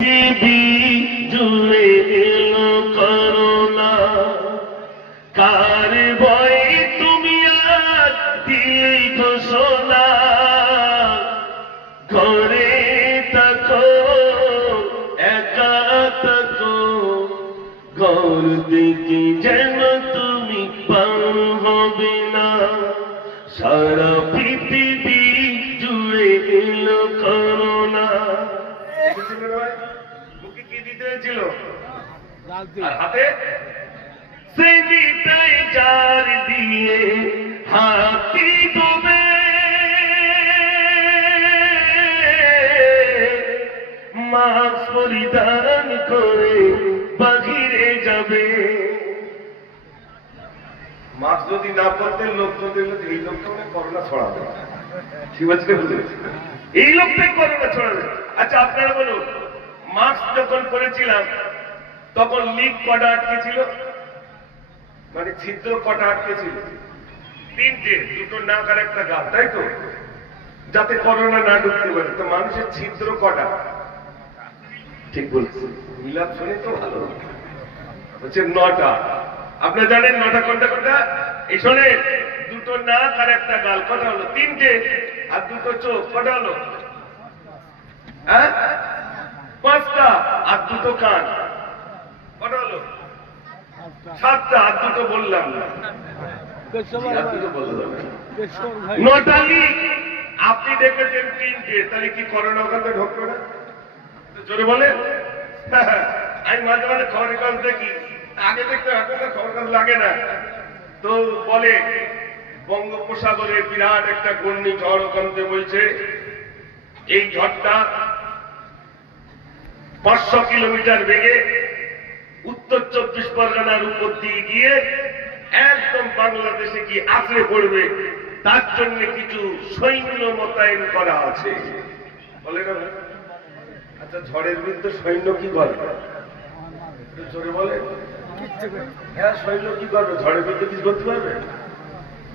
পৃথিবী জুড়ে এলো করোনা, কার ভয়ে তুমি আজ দিলে ঘোষণা, ঘরে থাকো একা থাকো, ঘর থেকে যেন তুমি পার হবে না। সারা পৃথিবী জুড়ে এলো করোনা। মুখে কি দিতে হয়েছিল? আর হাতে স্যানিটাইজার দিয়ে হাতি ডুবে, মাস্ক পরিধান করে বাহিরে যাবে। মাস্ক যদি না পরতে লোক দেখলে এই লোকটা করোনা ছড়াবে, ঠিক আছে? এই লোকটাই করোনা ছড়াবে। আচ্ছা আপনারা বলুন, মাস্ক যখন করেছিলাম তখন লিক কটা আটকে ছিল, মানে ছিদ্র কটা আটকে ছিল? তিনটে, দুটো নাক আর একটা গা, তাই তো? যাতে করোনা না ঢুকতে পারে। তো মানুষের ছিদ্র কটা? ঠিক বলছি, মিলাপ শুনে তো ভালো হচ্ছে 9টা। আপনি জানেন 9টা কোনটা কোনটা? এই শোনে, দুটো নাক আর একটা গাল, কটা হলো? 3টে। আর দুটো চোখ, কটা হলো? 5টা। আর দুটো কান, কটা হলো? 7টা। আর দুটো বললাম না, 9টা লিক। আপনি দেখেছেন 3টে, তাহলে কি করোনা ওখানে ঢুকলো না? জোরে বলেন। আমি মাঝে মাঝে খবরের কাগজ দেখি, আগে দেখতে এখন খবর কাগজ লাগে না, তো বলে বঙ্গোপসাগরে বিরাট একটা ঘূর্ণিঝড় ওখানে বলছে, এই ঝড়টা 500 কিলোমিটার বেগে উত্তর 24 পরগনার উপর দিয়ে গিয়ে একদম বাংলাদেশে গিয়ে আছড়ে পড়বে, তার জন্য কিছু সৈন্য মোতায়েন করা আছে, বলে না? আচ্ছা, ঝড়ের বিরুদ্ধে সৈন্য কি করবে? জোরে বলে। হ্যাঁ, সৈন্য কি করবে? ঝড়ের বিরুদ্ধে কিছু করতে পারবে?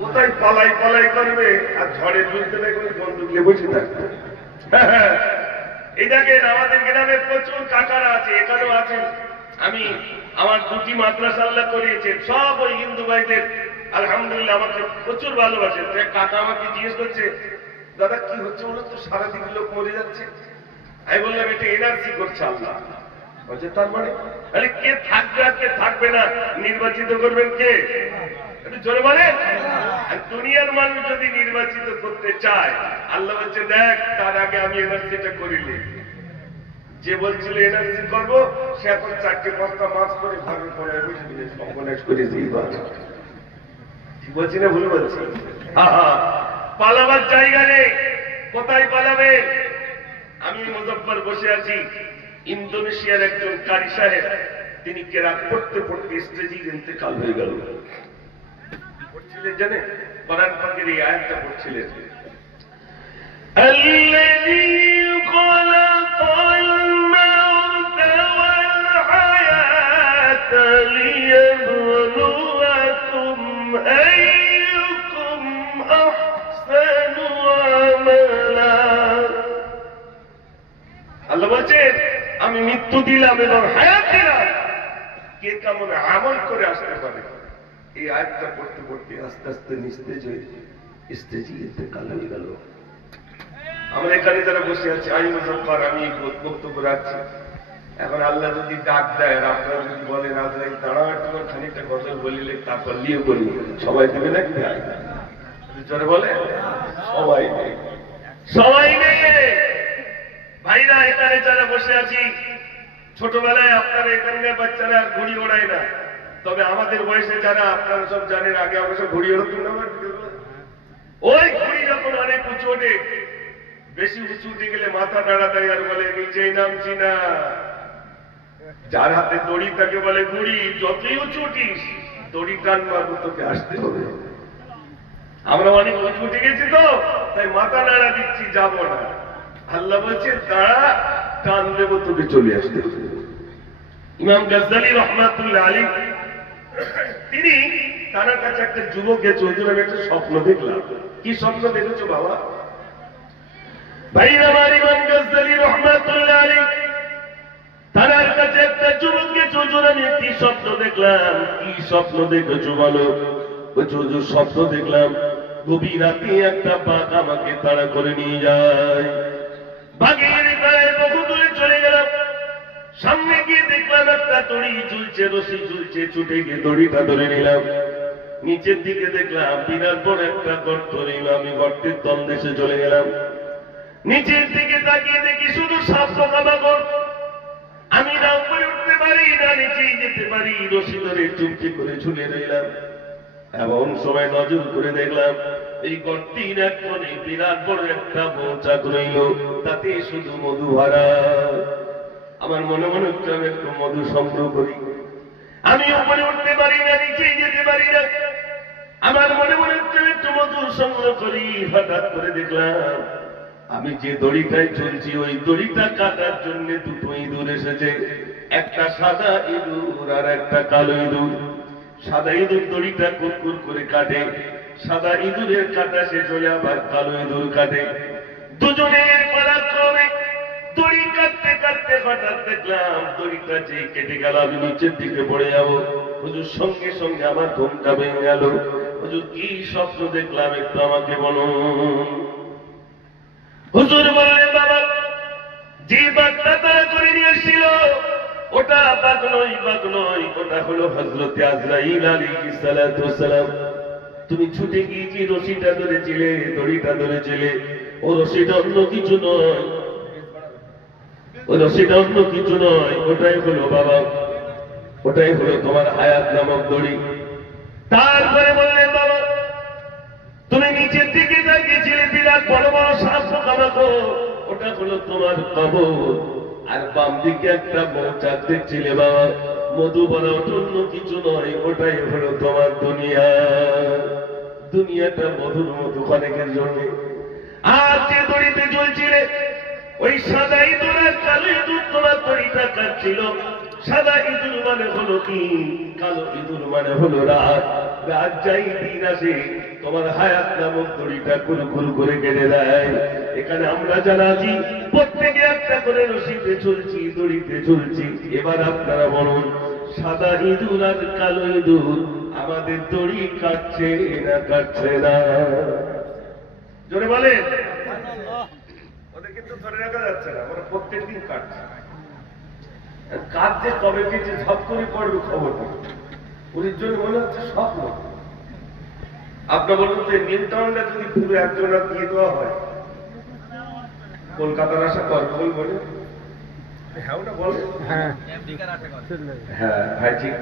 কোথায় পালাই পালাই করবে, আর ঝড়ের বিরুদ্ধে বন্দুক নিয়ে বসে থাকবে। এই দেখেন, আমাদের গ্রামে প্রচুর কাকারা আছে, এখানেও আছেন। আমি আমার 2টি মাদ্রাসা আল্লাহ করিয়েছেন, সব ওই হিন্দু ভাইদের আলহামদুলিল্লাহ আমাকে প্রচুর ভালোবাসেন। কাকা আমাকে জিজ্ঞেস করছে, দাদা কি হচ্ছে বলো তো, সারাদিন লোক মরে যাচ্ছে। আমি বললাম, এটা এনআরসি করছে আল্লাহ। বলছে তার মানে? তাহলে কে থাকবে আর কে থাকবে না নির্বাচিত করবেন কে? একটু জোরে বলেন। দুনিয়ার মানুষ যদি নির্বাচিত করতে চায়, আল্লাহ বলছে দেখ, তার আগে আমি এনআরসিটা করিলে। যে বলছিল এনআরসি করবো, সে এখন 4টে-5টা মাস করে ঘরের পরে বসে সর্বনাশ করে দিই। ঠিক বলছি না ভুল বলছি? পালাবার জায়গা নেই, কোথায় পালাবে? আমি মুজফ্ফর বসে আছি, ইন্দোনেশিয়ার একজন কারি সাহেব, তিনি কেরাত পড়তে পড়তে স্টেজে ইন্তেকাল হয়ে গেল। পড়ছিলেন জানেন, কোরআন পাকের এই আয়াতটা পড়ছিলেন, الذي خلق الموت والحياة ليبلوكم أيكم أحسن عملا। আল্লাহ বলছেন, আমি মৃত্যু দিলাম এবং হায়াত দিলাম, কে কেমন আমল করে আসতে পারে। এই আয়াতটা পড়তে পড়তে আস্তে আস্তে নিস্তেজ হয়ে স্টেজে ইন্তেকাল হয়ে গেল। আমরা এখানে যারা বসে আছি, আমি মুজফ্ফর, আমি বক্তব্য রাখছি। এখন আল্লাহ যদি ডাক দেয়, আর আপনারা যদি বলেন আজরাইল দাঁড়া একটু খানিকটা গজল বলিলে, তারপর লিয়ে বলি, সবাই দেবে নাকি? জোরে বলে। সবাই নেই, সবাই নেই। ভাইরা এখানে যারা বসে আছি, ছোটবেলায় আপনারা এখানকার বাচ্চারা ঘুড়ি ওড়ায় না, তবে আমাদের বয়সে যারা, আপনারা সব জানেন, আগে আমরা সব ঘুড়ি ওড়াতাম না। ওই ঘুড়ি যখন অনেক উঁচু ওঠে, বেশি উঁচু উঠে গেলে মাথা নাড়া দেয় আর বলে নিচেই নামছি না। যার হাতে দড়ি তাকে বলে ঘুড়ি, যতই উঁচু উঠিস দড়ি টানবার তোকে আসতে হবে। আমরা অনেক উঁচু উঠে গেছি তো, তাই মাথা নাড়া দিচ্ছি, যাব না। আল্লাহ বলছে দাঁড়া, টান দেবো, তোকে চলে আসতে হবে। ইমাম গাজ্জালী রহমাতুল্লাহ আলাইহি, তিনি, তার কাছে একটা যুবক গেছে, ওই জন্য আমি একটা স্বপ্ন দেখলাম। কি স্বপ্ন দেখেছো বাবা? ভাই আমার ইমাম গাজ্জালী রহমাতুল্লাহ আলাইহি কি স্বপ্ন দেখলাম? কি স্বপ্ন দেখেছো বলো? হুজুর স্বপ্ন দেখলাম গভীর রাতে একটা বাঘ আমাকে তাড়া করে নিয়ে যায়। বাঘের গায়ে বহু দূরে চলে গেলাম, সামনে গিয়ে দেখলাম একটা দড়ি ঝুলছে, রশি ঝুলছে, ছুটে গিয়ে দড়িটা ধরে নিলাম। নিচের দিকে দেখলাম বিরাট বড় একটা গর্ত নিল, আমি গর্তের তল দেশে চলে গেলাম। নিচের দিকে তাকিয়ে দেখি শুধু সাপ পোকামাকড়, আমি না উপরে উঠতে পারি না নিচেই যেতে পারি, রশি ধরে চুপটি করে ঝুলে রইলাম। এমন সময় নজর করে দেখলাম এই গর্তির এক কোণে বিরাট বড় একটা মৌচাক রইল, তাতে শুধু মধু ভরা। আমার মনে মনে হচ্ছে আমি একটু মধু সংগ্রহ করি। আমি উপরে উঠতে পারি না, নিচেই যেতে পারি না, আমার মনে মনে হচ্ছে একটু মধু সংগ্রহ করি। হঠাৎ করে দেখলাম আমি যে দড়িটায় চলছি ওই দড়িটা কাটার জন্য দুটো ইঁদুর এসেছে, একটা সাদা ইঁদুর আর একটা কালো ইঁদুর। সাদা ইঁদুর দড়িটা কুরকুর করে কাটে, সাদা ইঁদুরের কাটা শেষ হলে আবার কালো ইঁদুর কাটে। দুজনের পরাক্রমে দড়ি কাটতে কাটতে হঠাৎ দেখলাম দড়িটা যে কেটে গেল, আমি নিচের দিকে পড়ে যাবো। হুজুর সঙ্গে সঙ্গে আমার ঘুমটা ভেঙে গেল। হুজুর কি স্বপ্ন দেখলাম একটু আমাকে বলুন। হুজুর বললেন বাবা, যে বাঘটা তারা করে নিয়ে এসেছিল ওটা বাঘ নয়, বাঘ নয়, ওটা হলো হযরতে আজরাইল আলাইহিস সালাতু ওয়াস সালাম। তুমি ছুটে গিয়ে যে রশিটা ধরেছিলে, দড়িটা ধরেছিলে, ও রশিটা অন্য কিছু নয়, ও রশিটা অন্য কিছু নয়, ওটাই হলো বাবা, ওটাই হলো তোমার হায়াত নামক দড়ি। তারপরে বললেন বাবা, তুমি নিচের দিকে তাকিয়েছিলে বিরাট বড় বড় সাপ পোকামাকড়, ওটা হলো তোমার কবর। আর বাম দিকে একটা মৌচাক দেখছিলে বাবা, মধু ভরা, ওটা অন্য কিছু নয়, ওটাই হলো তোমার দুনিয়া। দুনিয়াটা মধুর মধু অনেকের জন্য। আর যে দড়িতে চলছিলে ওই সাদা ইঁদুর আর কালো ইঁদুর তোমার দড়িটা কাটছিল। সাদা ইঁদুর মানে হলো কি, কালো ইঁদুর মানে হলো রাত। রাত যাই দিন আসে তোমার হায়াত নামক দড়িটা কুরকুর করে কেটে দেয়। এখানে আমরা যারা আছি প্রত্যেকে একটা করে রশিতে ঝুলছি, দড়িতে ঝুলছি। এবার আপনারা বলুন, সাদা ইঁদুর আর কালো ইঁদুর আমাদের দড়ি কাটছে না কাটছে না? জোরে বলেন। ওদের কিন্তু ধরে রাখা যাচ্ছে না, ওরা প্রত্যেকদিন কাটছে। কাজ যে কবে কিছু ঝপ করে পড়বে খবর নেই, ওদের জন্য মনে হচ্ছে স্বপ্ন। আপনার বলুন যে নিউ টাউনটা যদি পুরো একজনের দিয়ে দেওয়া হয়, কলকাতার আশা করবেন বলে? হ্যাঁ ওটা বলে, হ্যাঁ ভাই ঠিক।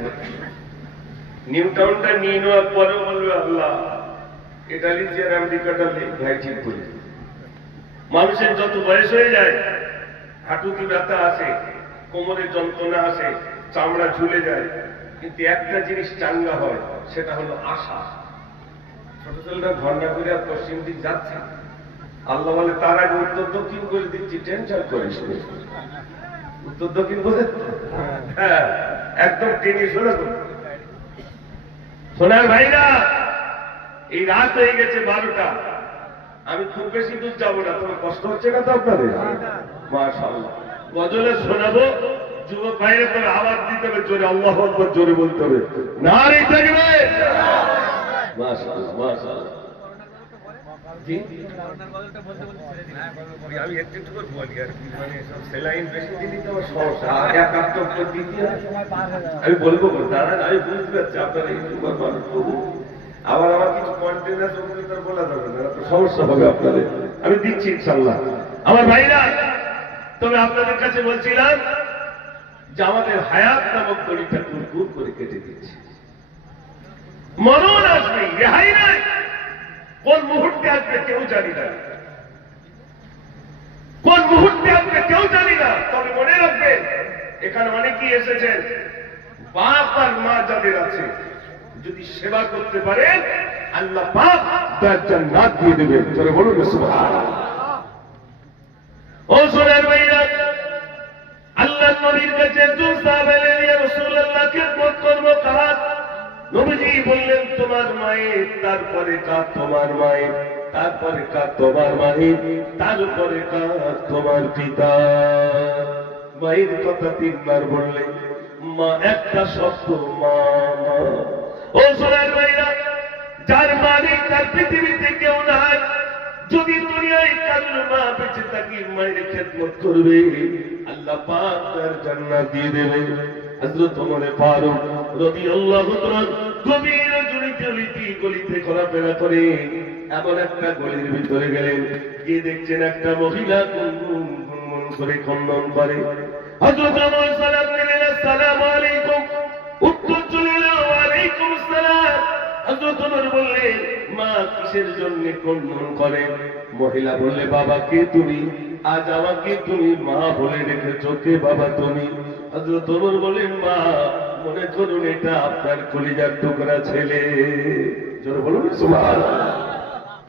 নিউ টাউনটা নিয়ে নেওয়ার পরেও বলবে আল্লাহ এটা লিখছি আর আমেরিকাটা লিখ, ভাই ঠিক বলি। মানুষের যত বয়স হয়ে যায় হাঁটুতে ব্যথা আসে, কোমরে যন্ত্রণা আসে, চামড়া ঝুলে যায়, কিন্তু একটা জিনিস চাঙ্গা হয়, সেটা হলো আশা। ছোট ছেলেটা ঘন্টা করে পশ্চিম দিক যাচ্ছে, আল্লাহ বলে তার আগে উত্তর দক্ষিণ করে দিচ্ছি, টেনশন করিস। উত্তর দক্ষিণ বলে হ্যাঁ একদম টেনে শোনা। সোনার ভাইরা, এই রাত হয়ে গেছে 12টা, আমি খুব বেশি দূর যাবো না, তবে কষ্ট হচ্ছে না তো আপনাদের? মাশাআল্লাহ, গজলে শোনাবো, যুবক ভাইরা তবে আওয়াজ দিতে হবে জোরে, আল্লাহু আকবার জোরে বলতে হবে, নারে তাকবীর। মাশাআল্লাহ মাশাআল্লাহ। আমি একটু একটু করে বলি আর কি, মানে সব সেলাইন বেশি দিলি তো আমার সমস্যা, আগে কাজ করে দিতে আমি বলবো দাঁড়ান, আমি বুঝতে পারছি আপনারা একটু মানুষ করবো, আবার আমার কিছু কন্টেন্ট আছে ওগুলো তার বলা যাবে না, সমস্যা হবে আপনাদের, আমি দিচ্ছি ইনশাআল্লাহ। আমার ভাইরা, তবে আপনাদের কাছে বলছিলাম যে আমাদের হায়াত নামক দড়িটা কুরকুর করে কেটে দিচ্ছে। মরণ আসবে, রেহাই নাই, কোন মুহূর্তে আসবে কেউ জানি না, কোন মুহূর্তে আসবে কেউ জানি না। তবে মনে রাখবেন, এখানে অনেকেই এসেছেন, বাপ আর মা যাদের আছে যদি সেবা করতে পারেন আল্লাহ পাক তার জান্নাত দিয়ে দেবেন। জোরে বলুন সুবহানাল্লাহ। ও সোনার ভাইরা, আল্লাহ নবীর কাছে একজন সাহাবা এলেন, ইয়া রাসূলুল্লাহ খেদমত করব কার? নবীজি বললেন তোমার মায়ের, তারপরে কার তোমার মায়ের, তারপরে কার তোমার মায়ের, তারপরে কার তোমার পিতা। মায়ের কথা 3 বার বললেন, মা, একটা শব্দ মা মা। ও সোনার ভাইরা, যার মালিক তার পৃথিবীতে কেউ নাই, যদি দুনিয়ায় কারোর মা বেঁচে থাকি মায়ের খেদমত করবে, আল্লাহ পাক তার জান্নাত দিয়ে দেবে। হযরত ওমর ফারুক রাদিয়াল্লাহু তাআলা গভীর গলিতে ঘোরাফেরা করে এমন একটা গলির ভিতরে গেলেন, গিয়ে দেখছেন একটা মহিলা গুনগুন করে খণ্ডন করে। হযরত ওমর সালাম দিলেন, আসসালামু আলাইকুম। উত্তর চলে এলো, ওয়ালাইকুম আসসালাম। হযরত ওমর বললেন, মা কিসের জন্য খণ্ডন করেন? মহিলা বললে, বাবা কে তুমি? আজ আমাকে তুমি মা বলে রেখেছো, কে বাবা তুমি? হযরত ওমর বলেন, মা মনে করুন এটা আপনার কলিজার টুকরা ছেলে। জোরে বলুন সুবহানাল্লাহ।